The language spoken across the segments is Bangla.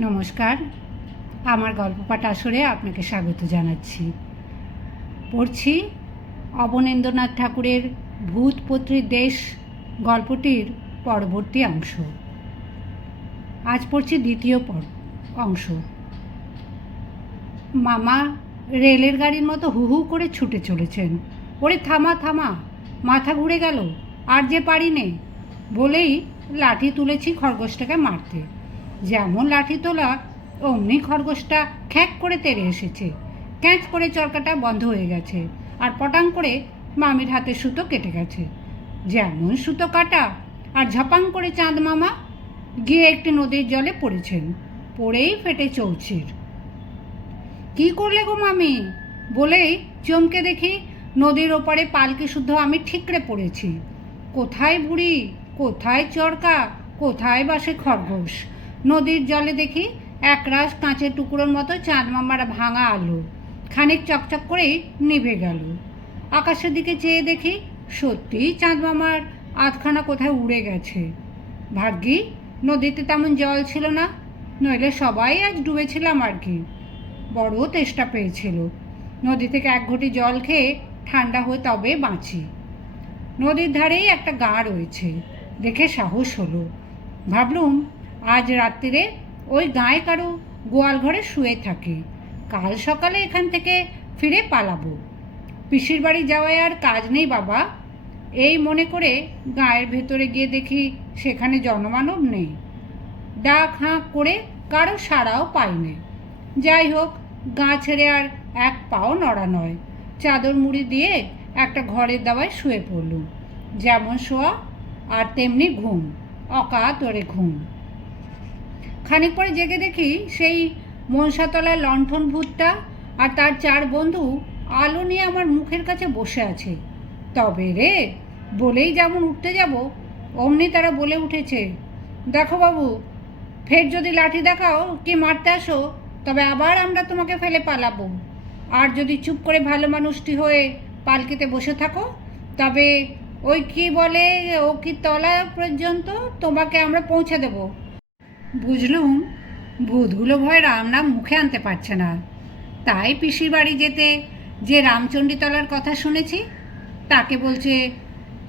নমস্কার। আমার গল্প পাঠ আসরে আপনাকে স্বাগত জানাচ্ছি। পড়ছি অবনীন্দ্রনাথ ঠাকুরের ভূতপত্রীর দেশ গল্পটির পরবর্তী অংশ। আজ পড়ছি দ্বিতীয় অংশ। মামা রেলের গাড়ির মতো হু হু করে ছুটে চলেছেন। ওরে থামা থামা, মাথা ঘুরে গেল, আর যে পারি নে, বলেই লাঠি তুলেছি খরগোশটাকে মারতে। যেমন লাঠি তোলা, অমনি খরগোশটা খ্যাক করে তেড়ে এসেছে। ক্যাঁচ করে চরকাটা বন্ধ হয়ে গেছে আর পটাং করে মামির হাতে সুতো কেটে গেছে। যেমন সুতো কাটা আর ঝপাং করে চাঁদ মামা গিয়ে একটি নদীর জলে পড়েছেন, পড়েই ফেটে চৌচির। কি করলে গো মামি? বলেই চমকে দেখি নদীর ওপারে পালকি শুদ্ধ আমি ঠিকরে পড়েছি। কোথায় বুড়ি? কোথায় চরকা? কোথায় বাসে খরগোশ? নদীর জলে দেখি একরাশ কাঁচের টুকরোর মতো চাঁদ মামার ভাঙা আলো। খানিক চকচক করেই নিভে গেল। আকাশের দিকে চেয়ে দেখি সত্যিই চাঁদ মামার আধখানা কোথায় উড়ে গেছে। ভাগ্যি, নদীতে তেমন জল ছিল না, নইলে সবাই আজ ডুবেছিলাম আর কি। বড় তেষ্টা পেয়েছিল। নদী থেকে এক ঘটি জল খেয়ে ঠান্ডা হয়ে তবে বাঁচি। নদীর ধারেই একটা গা রয়েছে। দেখে সাহস হলো। ভাবলুম আজ রাত্রিরে ওই গায়ে কারও গোয়াল ঘরে শুয়ে থাকে। কাল সকালে এখান থেকে ফিরে পালাবো। পিসির বাড়ি যাওয়ায় আর কাজ নেই বাবা। এই মনে করে গায়ের ভেতরে গিয়ে দেখি সেখানে জনমানব নেই। ডাক হাঁ করে কারও সাড়াও পাইনি। যাই হোক, গা ছেড়ে আর এক পাও নড়া নয়। চাদর মুড়ি দিয়ে একটা ঘরের দাওয়ায় শুয়ে পড়লুম। যেমন শোয়া আর তেমনি ঘুম, অকাতরে ঘুম। খানিক পরে জেগে দেখি সেই মনসাতলার লণ্ঠন ভূতটা আর তার চার বন্ধু আলো নিয়ে আমার মুখের কাছে বসে আছে। তবে রে, বলেই যেমন উঠতে যাব, অমনি তারা বলে উঠেছে, দেখো বাবু, ফের যদি লাঠি দেখাও কি মারতে আসো, তবে আবার আমরা তোমাকে ফেলে পালাবো। আর যদি চুপ করে ভালো মানুষটি হয়ে পালকিতে বসে থাকো, তবে ওই কি বলে, ও কি তলা পর্যন্ত তোমাকে আমরা পৌঁছে দেব? বুঝলুম, ভূতগুলো ভয় রাম নাম মুখে আনতে পারছে না। তাই পিসির বাড়ি যেতে যে রামচণ্ডীতলার কথা শুনেছি, তাকে বলছে,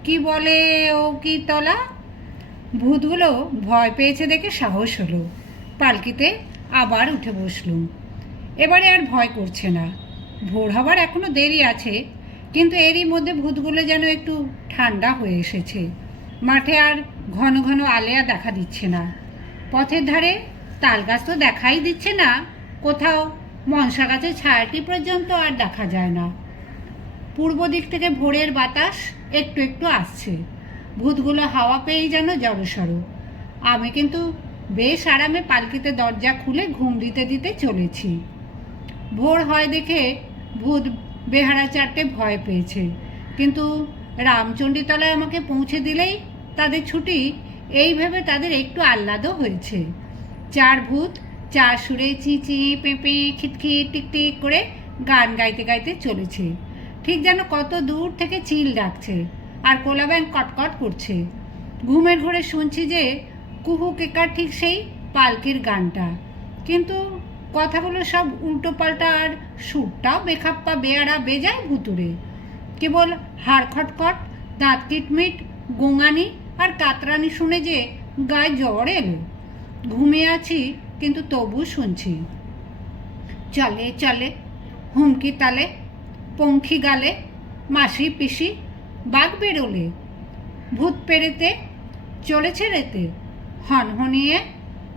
কি বলে ও কি তলা? ভূতগুলো ভয় পেয়েছে দেখে সাহস হলো। পালকিতে আবার উঠে বসলুম। এবারে আর ভয় করছে না। ভোর হবার এখনও দেরি আছে, কিন্তু এরই মধ্যে ভূতগুলো যেন একটু ঠান্ডা হয়ে এসেছে। মাঠে আর ঘন ঘন আলেয়া দেখা দিচ্ছে না। পথের ধারে তাল গাছ তো দেখাই দিচ্ছে না। কোথাও মনসা গাছের ছায়াটি পর্যন্ত আর দেখা যায় না। পূর্ব দিক থেকে ভোরের বাতাস একটু একটু আসছে। ভূতগুলো হাওয়া পেয়েই যেন জড়সড়। আমি কিন্তু বেশ আরামে পালকিতে দরজা খুলে ঘুম দিতে দিতে চলেছি। ভোর হয় দেখে ভূত বেহারা চারটে ভয় পেয়েছে। কিন্তু রামচণ্ডীতলায় আমাকে পৌঁছে দিলেই তাদের ছুটি এই ভেবে তাদের একটু আহ্লাদও হয়েছে। চার ভূত, চার সুরে চিঁচি পেঁপে খিটখিট টিকটিক করে গান গাইতে গাইতে চলেছে। ঠিক যেন কত দূর থেকে চিল ডাকছে আর কোলা ব্যাং কটকট করছে। ঘুমের ঘরে শুনছি যে কুহু কেকার ঠিক সেই পালকির গানটা। কিন্তু কথাগুলো সব উল্টো পাল্টা আর সুরটাও বেখাপ্পা বেয়ারা বেজায় ভুতুরে কেবল হাড় খটখট, দাঁত কিটমিট, গোঙানি আর কাতরানি শুনে যে গায়ে জ্বর এলো। ঘুমিয়ে আছি, কিন্তু তবু শুনছি। চলে চলে, হুমকি তালে, পঙ্খী গালে, মাসি পিসি, বাঘ বেরোলে। ভূত পেরেতে, চলেছে রেতে। হনহনিয়ে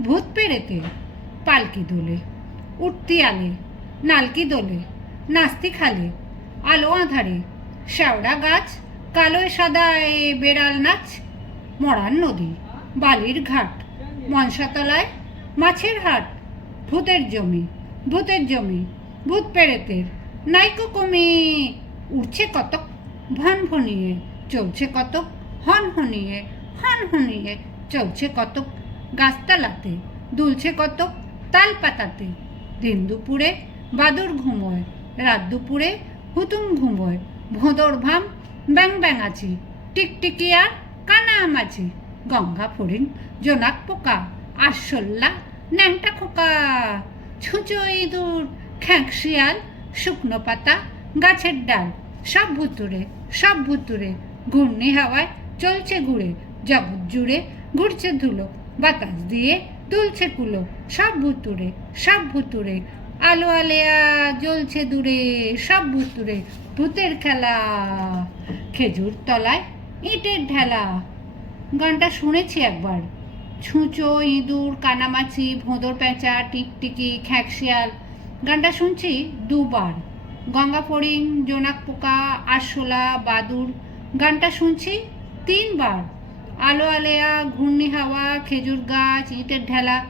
ভূত পেরেতে, পালকি দোলে। উঠতি আলে, নালকি দোলে নাস্তি খালে আলো আধারে। শ্যাওড়া গাছ, কালোয় সাদা এ বেড়াল নাচ মরার নদী, বালির ঘাট, মনসাতলায় মাছের হাট, ভূতের জমি ভূতের জমি, ভূত পেরেতের নাইকো কমি। উঠছে কতক ভন ভনিয়ে, চলছে কতক হন হনিয়ে হন হনিয়ে, চলছে কতক গাছতলাতে, দুলছে কতক তাল পাতাতে দিন দুপুরে বাদুর ঘুমোয়, রাত দুপুরে হুতুম ঘুমোয় ভোঁদর ভাম ব্যাং ব্যাং আছি টিকটিকি আর কানা আমাছি গঙ্গা ফড়িং জোনাক পোকা, আরশোল্লা, ন্যাংটা খোকা। ছুঁচো ইঁদুর, খ্যাঁক শিয়াল, শুকনো পাতা, গাছের ডাল, সব ভুতুরে সব ভুতুরে ঘূর্ণি হাওয়ায় চলছে ঘুরে, জগৎ জুড়ে ঘুরছে ধুলো, বাতাস দিয়ে দুলছে কুলো, সব ভুতুরে সব ভুতুরে আলো আলেয়া জ্বলছে দূরে, সব ভুতুরে ভূতের খেলা। খেজুর তলায় ইটের ঢেলা। গানটা শুনেছি একবার। ছুঁচো, ইঁদুর, কানামাছি, ভোঁদর পেঁচা, টিকটিকি, খ্যাকশিয়াল। গানটা শুনছি দুবার। গঙ্গা ফড়িং জোনাক পোকা আরশোলা বাদুর গানটা শুনছি তিনবার। আলো আলেয়া, ঘূর্ণি হাওয়া, খেজুর গাছ, ইটের ঢেলা।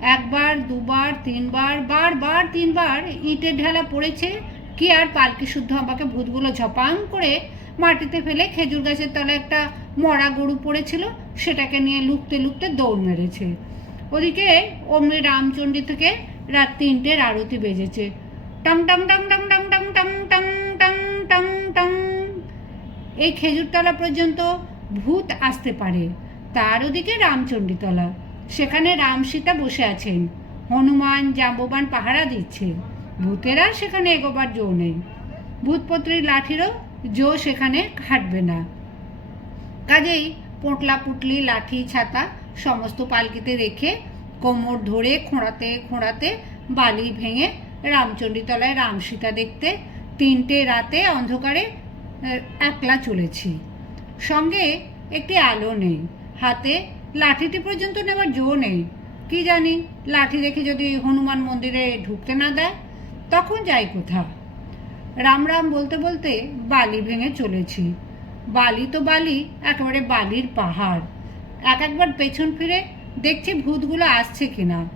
একবার, দুবার, তিনবার, বারবার, তিনবার ইটের ঢেলা পড়েছে। কি আর পালকি শুদ্ধ আমাকে ভূতগুলো ঝপাং করে মাটিতে ফেলে খেজুর গাছের তলায় একটা মরা গরু পড়েছিল সেটাকে নিয়ে লুকতে লুকতে দৌড় মেরেছে ওদিকে অমনি রামচণ্ডী থেকে রাত তিনটের আরতি বেজেছে টং টং টং টং টং টং টং টং টং টং টং এই খেজুরতলা পর্যন্ত ভূত আসতে পারে তার ওদিকে রামচণ্ডীতলা সেখানে রাম সীতা বসে আছেন হনুমান জাম্ববান পাহারা দিচ্ছে ভূতেরা সেখানে এগোবার জো নেই ভূতপত্রীর লাঠিরও জো সেখানে খাটবে না। কাজেই পোটলা পুটলি, লাঠি, ছাতা সমস্ত পালকিতে রেখে কোমর ধরে খোঁড়াতে খোঁড়াতে বালি ভেঙে রামচণ্ডীতলায় রাম সীতা দেখতে তিনটে রাতে অন্ধকারে একলা চলেছি। সঙ্গে একটি আলো নেই। হাতে লাঠিটি পর্যন্ত নেবার জো নেই। কি জানি, লাঠি রেখে যদি হনুমান মন্দিরে ঢুকতে না দেয়, তখন যাই কোথা রাম রাম বলতে বলতে বালি ভেঙে চলেছি। বালি তো বালি, একেবারে বালির পাহাড়। এক একবার পেছন ফিরে দেখছি ভূতগুলো আসছে কিনা।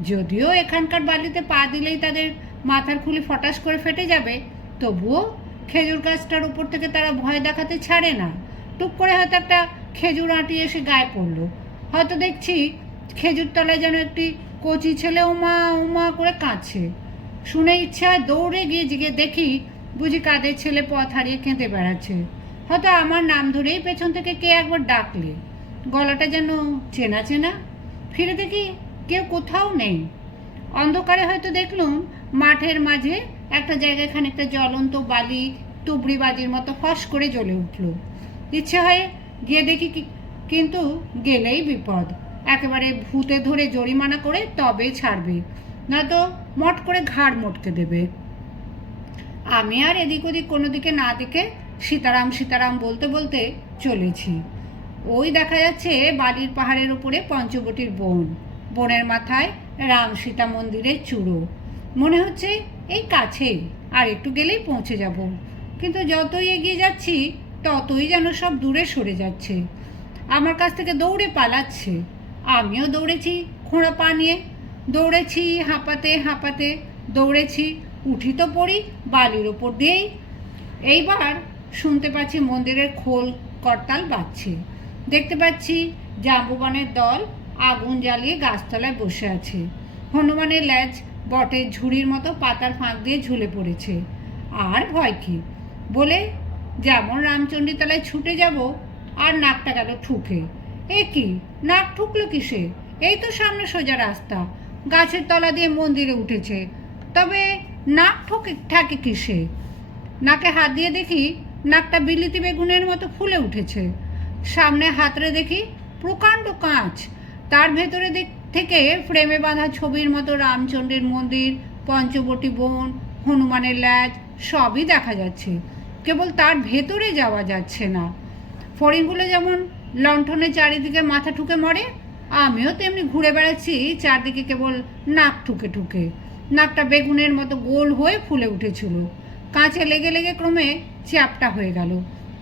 যদিও এখানকার বালিতে পা দিলেই তাদের মাথার খুলি ফটাস করে ফেটে যাবে, তবুও খেজুর গাছটার উপর থেকে তারা ভয় দেখাতে ছাড়ে না। টুক করে হয়তো একটা খেজুর আঁটি এসে গায়ে পড়ল। হয়তো দেখছি খেজুর তলায় যেন একটি কচি ছেলে উমা উমা করে কাঁদছে। শুনে ইচ্ছা হয় দৌড়ে গিয়ে জিগে দেখি বুঝি কাদের ছেলে পথ হারিয়ে কেঁদে বেড়াচ্ছে। হয়তো আমার নাম ধরেই পেছন থেকে কে একবার ডাকলে। গলাটা যেন চেনা চেনা। ফিরে দেখি কেউ কোথাও নেই। অন্ধকারে হয়তো দেখলুম মাঠের মাঝে একটা জায়গায় খানিকটা জ্বলন্ত বালি তুবড়ি বাজির মতো ফস করে জ্বলে উঠল। ইচ্ছে হয় গিয়ে দেখি কিন্তু গেলেই বিপদ। একেবারে ভূতে ধরে জরিমানা করে তবে ছাড়বে। না তো, মট করে ঘাড় মটকে দেবে। আমি আর এদিক ওদিক কোনো দিকে না দেখে সীতারাম সীতারাম বলতে বলতে চলেছি। ওই দেখা যাচ্ছে বালির পাহাড়ের উপরে পঞ্চবটির বন। বনের মাথায় রাম সীতা মন্দিরের চূড়ো। মনে হচ্ছে এই কাছেই আর একটু গেলেই পৌঁছে যাব। কিন্তু যতই এগিয়ে যাচ্ছি, ততই যেন সব দূরে সরে যাচ্ছে। আমার কাছ থেকে দৌড়ে পালাচ্ছে। আমিও দৌড়েছি খোঁড়া পা নিয়ে। দৌড়েছি, হাঁপাতে হাঁপাতে দৌড়েছি, উঠি তো পড়ি, বালির ওপর দিয়েই। এইবার শুনতে পাচ্ছি মন্দিরের খোল করতাল বাজছে। দেখতে পাচ্ছি জাম্বুবানের দল আগুন জ্বালিয়ে গাছতলায় বসে আছে। হনুমানের ল্যাজ বটে ঝুড়ির মতো পাতার ফাঁক দিয়ে ঝুলে পড়েছে। আর ভয় কি? বলে, যেমন রামচণ্ডীতলায় ছুটে যাব, আর নাকটা গেল ঠুকে? এ কি? নাক ঠুকলো কিসে? এই তো সামনে সোজা রাস্তা। গাছের তলা দিয়ে মন্দিরে উঠেছে। তবে নাক ঠকে ঠাকে কিসে? নাকে হাত দিয়ে দেখি নাকটা বিলিতি বেগুনের মতো ফুলে উঠেছে। সামনে হাতরে দেখি প্রকাণ্ড কাঁচ। তার ভেতরে থেকে ফ্রেমে বাঁধা ছবির মতো রামচন্দ্রের মন্দির, পঞ্চবটি বন, হনুমানের ল্যাজ, সবই দেখা যাচ্ছে। কেবল তার ভেতরে যাওয়া যাচ্ছে না। ফড়িংগুলো যেমন লণ্ঠনের চারিদিকে মাথা ঠুকে মরে আমিও তেমনি ঘুরে বেড়াচ্ছি, চারদিকে কেবল নাক ঠুকে ঠুকে। নাকটা বেগুনের মতো গোল হয়ে ফুলে উঠেছিল। কাঁচে লেগে লেগে ক্রমে চ্যাপটা হয়ে গেল।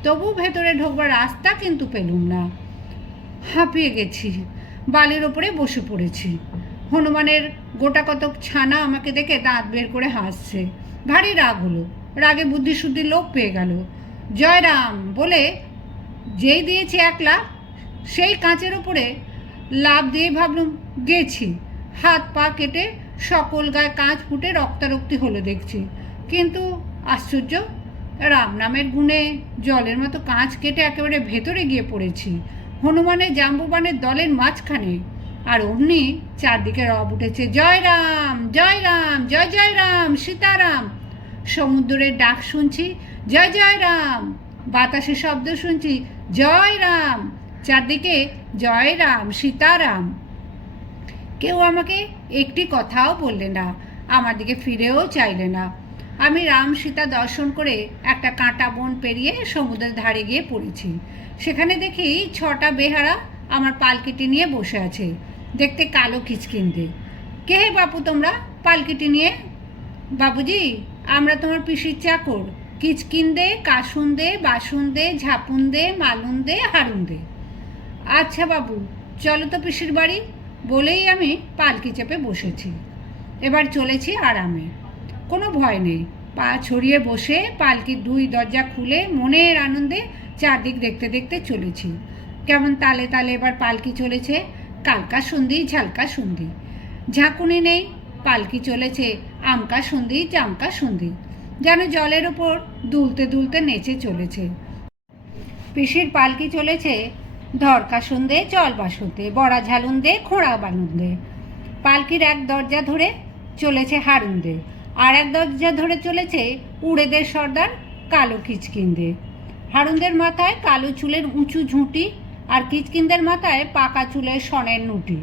তবু ভেতরে ঢোকবার রাস্তা কিন্তু পেলুম না। হাঁপিয়ে গেছি, বালির ওপরে বসে পড়েছি। হনুমানের গোটা কতক ছানা আমাকে দেখে দাঁত বের করে হাসছে। ভারী রাগ হলো, রাগে বুদ্ধি শুদ্ধি লোপ পেয়ে গেল। জয়রাম বলে, যেই দিয়েছি একলা, সেই কাঁচের ওপরে লাভ দিয়ে ভাবলুম, গেছি। হাত পা কেটে সকল গায়ে কাঁচ ফুটে রক্তারক্তি হলো দেখছি। কিন্তু আশ্চর্য, রাম নামের গুণে জলের মতো কাঁচ কেটে একেবারে ভেতরে গিয়ে পড়েছি। হনুমানের জাম্বুবানের দলের মাঝখানে। আর অমনি চারদিকে রব উঠেছে, জয় রাম জয় রাম, জয় জয় রাম, সীতারাম। সমুদ্রের ডাক শুনছি, জয় জয় রাম। বাতাসের শব্দ শুনছি, জয় রাম। চারদিকে জয় রাম সীতারাম। কেউ আমাকে একটি কথাও বললে না, আমার দিকে ফিরেও চাইলে না। আমি রাম, সীতা দর্শন করে একটা কাঁটা বন পেরিয়ে সমুদ্রের ধারে গিয়ে পড়েছি। সেখানে দেখি ছটা বেহারা আমার পালকিটি নিয়ে বসে আছে। দেখতে কালো কিচকিন্দে কে হে বাপু তোমরা পালকিটি নিয়ে? বাবুজি, আমরা তোমার পিসির চাকর। কিচকিন্দে দে মালুন দে মালুন্দে হারুন্দে আচ্ছা বাবু, চলো তো পিসির বাড়ি। বলেই আমি পালকি চেপে বসেছি। এবার চলেছি আরামে। কোনো ভয় নেই। পা ছড়িয়ে বসে পালকির দুই দরজা খুলে মনের আনন্দে চারদিক দেখতে দেখতে চলেছি। কেমন তালে তালে এবার পালকি চলেছে। কালকা সন্ধি, ঝালকা সন্ধি। ঝাঁকুনি নেই, পালকি চলেছে আমকা সন্ধি, জামকা সন্ধি। যেন জলের ওপর দুলতে দুলতে নেচে চলেছে। পিসির পালকি চলেছে ধরকা সন্ধে চল বাসন্তে বড়া ঝালুন্দে খোঁড়া বানুন্দে পালকির এক দরজা ধরে চলেছে হারুন্দে আর এক দরজা ধরে চলেছে উড়েদের সর্দার কালো কিচকিন্দে হারুনদের মাথায় কালো চুলের উঁচু ঝুঁটি আর কিচকিন্দের মাথায় পাকা চুলের সনের নুটি।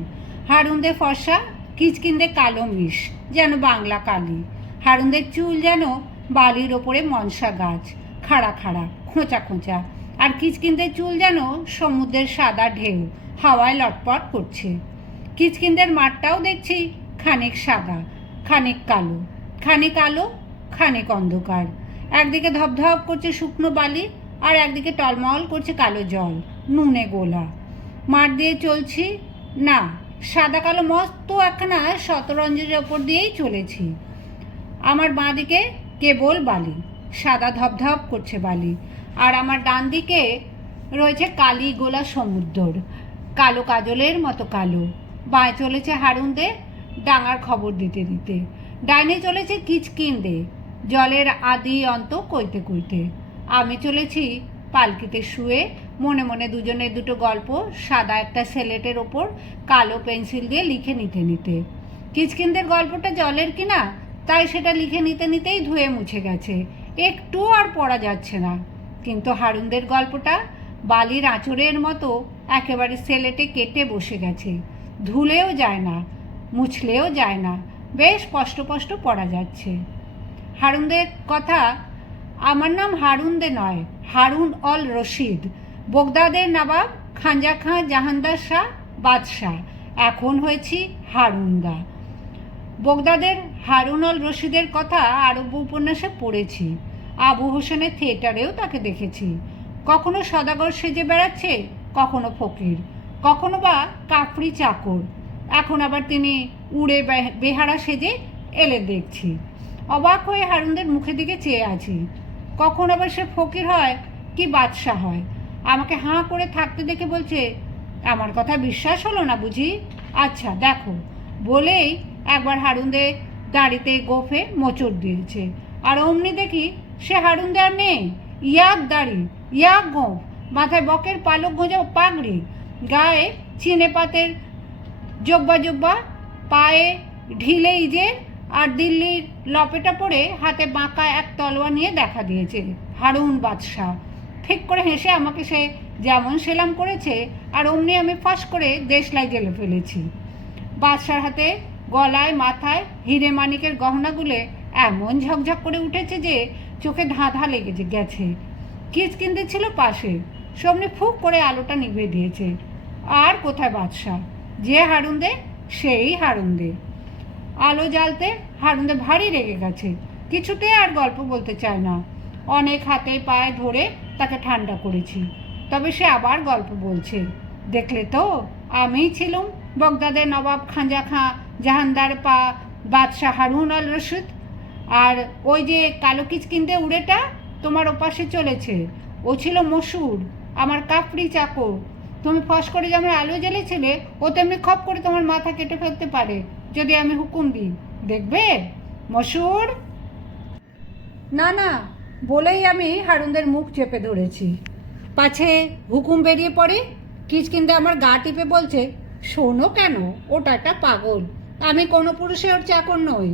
হারুন্দে ফর্সা কিচকিন্দে কালো মিশ যেন বাংলা কালি। হারুনদের চুল যেন বালির ওপরে মনসা গাছ, খাড়া খাড়া, খোঁচা খোঁচা। আর কিচকিন্দের চুল যেন সমুদ্রের সাদা ঢেউ হাওয়ায় লটপট করছে। কিচকিন্দের মাঠটাও দেখছি খানিক সাদা, খানিক কালো, খানিক আলো, খানিক অন্ধকার। একদিকে ধপধপ করছে শুকনো বালি আর একদিকে টলমল করছে কালো জল, নুনে গোলা। মাঠ দিয়ে চলছি, না, সাদা কালো মস্ত একখানা শতরঞ্জের ওপর দিয়েই চলেছি। আমার বাঁ দিকে কেবল বালি, সাদা ধপধপ করছে বালি। আর আমার ডান দিকে রয়েছে কালি গোলা সমুদ্র, কালো কাজলের মতো কালো। বাঁয় চলেছে হারুন দে ডাঙার খবর দিতে দিতে। ডাইনে চলেছে কিচকিন্দে, জলের আদি অন্ত কইতে কইতে। আমি চলেছি পালকিতে শুয়ে, মনে মনে দুজনের দুটো গল্প, সাদা একটা সেলেটের ওপর কালো পেন্সিল দিয়ে লিখে নিতে নিতে। কিচকিনদের গল্পটা জলের কিনা, তাই সেটা লিখে নিতে নিতেই ধুয়ে মুছে গেছে। একটু আর পড়া যাচ্ছে না। কিন্তু হারুনদের গল্পটা বালির আঁচড়ের মতো একেবারে সেলেটে কেটে বসে গেছে। ধুলেও যায় না, মুছলেও যায় না, বেশ স্পষ্ট পড়া যাচ্ছে। হারুনদের কথা আমার নাম হারুনদে নয়, হারুন অল রশিদ, বোগদাদের নবাব খাঞ্জা খাঁ জাহানদার শাহ বাদশাহ, এখন হয়েছি হারুনদা। বোগদাদের হারুন অল রশিদের কথা আরব্য উপন্যাসে পড়েছি। আবু হোসেনের থিয়েটারেও তাকে দেখেছি। কখনো সদাগর সেজে বেড়াচ্ছে, কখনো ফকির, কখনো বা কাফরি চাকর। এখন আবার তিনি উড়ে বেহারা সেজে এলে দেখছি। অবাক হয়ে হারুনদের মুখের দিকে চেয়ে আছি। কখন আবার সে ফকির হয়, কি বাদশাহ হয়? আমাকে হাঁ করে থাকতে দেখে বলছে, আমার কথা বিশ্বাস হলো না বুঝি? আচ্ছা দেখো। বলেই একবার হারুন্দে দাড়িতে গোফে মোচড় দিয়েছে। আর অমনি দেখি সে হারুন্দে আর নেই। ইয়াক দাড়ি, ইয়াক গোফ, মাথায় বকের পালক গোঁজা পাগড়ি, গায়ে চিনে পাতের জব্বা জব্বা, পায়ে ঢিলে ইজে, আর দিল্লির লপেটা পরে হাতে বাঁকা এক তলোয়া নিয়ে দেখা দিয়েছে হারুন বাদশাহ। ঠিক করে হেসে আমাকে সে যেমন সেলাম করেছে, আর অমনি আমি ফাঁস করে দেশলাই জেলে ফেলেছি। বাদশার হাতে গলায়, মাথায় হিরে মানিকের গহনাগুলো এমন ঝকঝক করে উঠেছে যে চোখে ধাঁধা লেগেছে গেছে। কিচ কিনতে ছিল পাশে। সমনি ফুক করে আলোটা নিভিয়ে দিয়েছে। আর কোথায় বাদশাহ? যে হারুন দে সেই হারুন দে আলো জ্বালতে হারুন দে ভারী রেগে গেছে। কিছুতে আর গল্প বলতে চায় না। অনেক হাতে পায়ে ধরে তাকে ঠান্ডা করেছি। তবে সে আবার গল্প বলছে। দেখলে তো আমিই ছিলুম বগদাদের নবাব খাঁজা খাঁ, জাহানদার পা, বাদশাহ হারুন আল রশিদ। আর ওই যে কালো কিচকিন্দে উড়েটা তোমার ওপাশে চলেছে। ও ছিল মসুর, আমার কাপড়ি চাকর তুমি ফস করে যেমন আলো জ্বেলেছিলে ও তেমনি খপ করে তোমার মাথা কেটে ফেলতে পারে, যদি আমি হুকুম দিই। দেখবে? মসুর? না না, বলেই আমি হারুনদের মুখ চেপে ধরেছি। পাছে হুকুম বেরিয়ে পড়ে কিচকিন্দে আমার গা টিপে বলছে, শোনো কেন, ওটা একটা পাগল। আমি কোনো পুরুষের চাকর নই।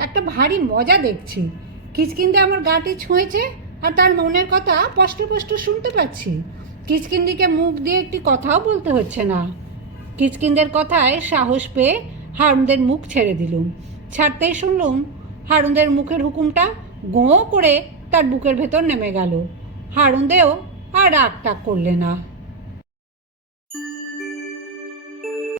একটা ভারী মজা দেখছি। কিচকিন্দে আমার গাটি ছুঁয়েছে আর তার মনের কথা স্পষ্ট স্পষ্ট শুনতে পাচ্ছি। কিচকিন্দিকে মুখ দিয়ে একটি কথাও বলতে হচ্ছে না। কিচকিন্দের কথায় সাহস পেয়ে হারুনদের মুখ ছেড়ে দিলুম। ছাড়তেই শুনলুম হারুনদের মুখের হুকুমটা গোঁ করে তার বুকের ভেতর নেমে গেল। হারুনদেও আর রাগ টাগ করলে না।